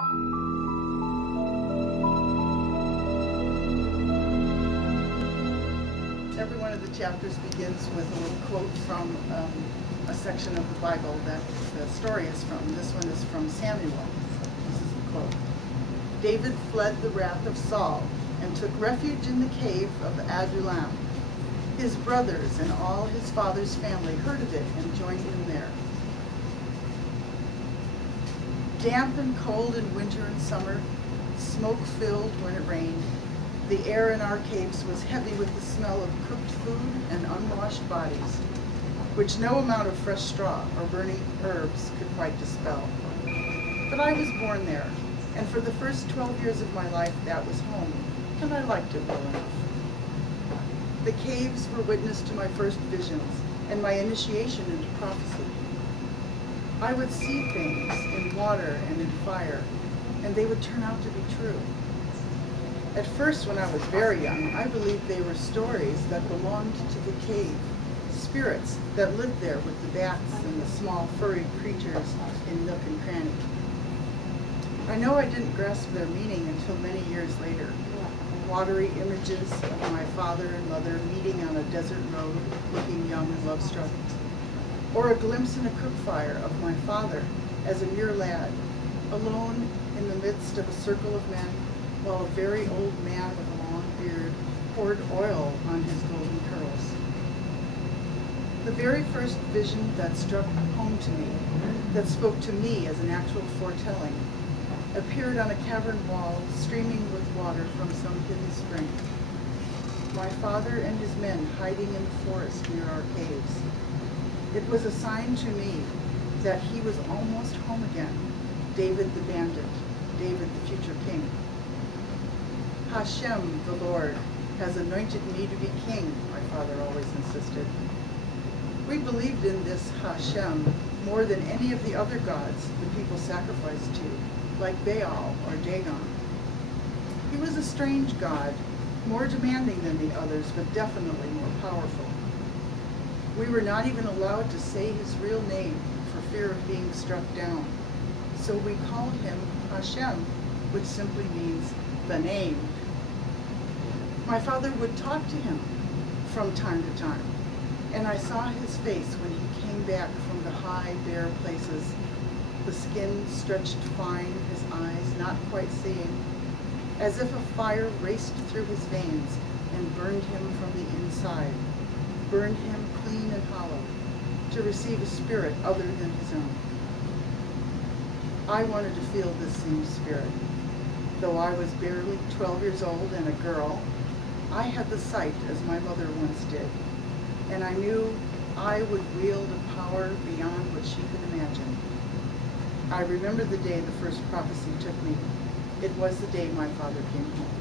Every one of the chapters begins with a little quote from a section of the Bible that the story is from. This one is from Samuel. This is the quote. David fled the wrath of Saul and took refuge in the cave of Adullam. His brothers and all his father's family heard of it and joined him there. Damp and cold in winter and summer, smoke-filled when it rained, the air in our caves was heavy with the smell of cooked food and unwashed bodies, which no amount of fresh straw or burning herbs could quite dispel. But I was born there, and for the first 12 years of my life that was home, and I liked it well enough. The caves were witness to my first visions and my initiation into prophecy. I would see things in water and in fire, and they would turn out to be true. At first, when I was very young, I believed they were stories that belonged to the cave, spirits that lived there with the bats and the small furry creatures in nook and cranny. I know I didn't grasp their meaning until many years later. Watery images of my father and mother meeting on a desert road, looking young and love-struck. Or a glimpse in a cook fire of my father as a mere lad, alone in the midst of a circle of men, while a very old man with a long beard poured oil on his golden curls. The very first vision that struck home to me, that spoke to me as an actual foretelling, appeared on a cavern wall streaming with water from some hidden spring. My father and his men hiding in the forest near our caves. It was a sign to me that he was almost home again, David the bandit, David the future king. Hashem, the Lord, has anointed me to be king, my father always insisted. We believed in this Hashem more than any of the other gods the people sacrificed to, like Baal or Dagon. He was a strange god, more demanding than the others, but definitely more powerful. We were not even allowed to say his real name for fear of being struck down, so we called him Hashem, which simply means the name. My father would talk to him from time to time, and I saw his face when he came back from the high, bare places, the skin stretched fine, his eyes not quite seeing, as if a fire raced through his veins and burned him from the inside, burned him clean and hollow, to receive a spirit other than his own. I wanted to feel this same spirit. Though I was barely 12 years old and a girl, I had the sight as my mother once did, and I knew I would wield a power beyond what she could imagine. I remember the day the first prophecy took me. It was the day my father came home.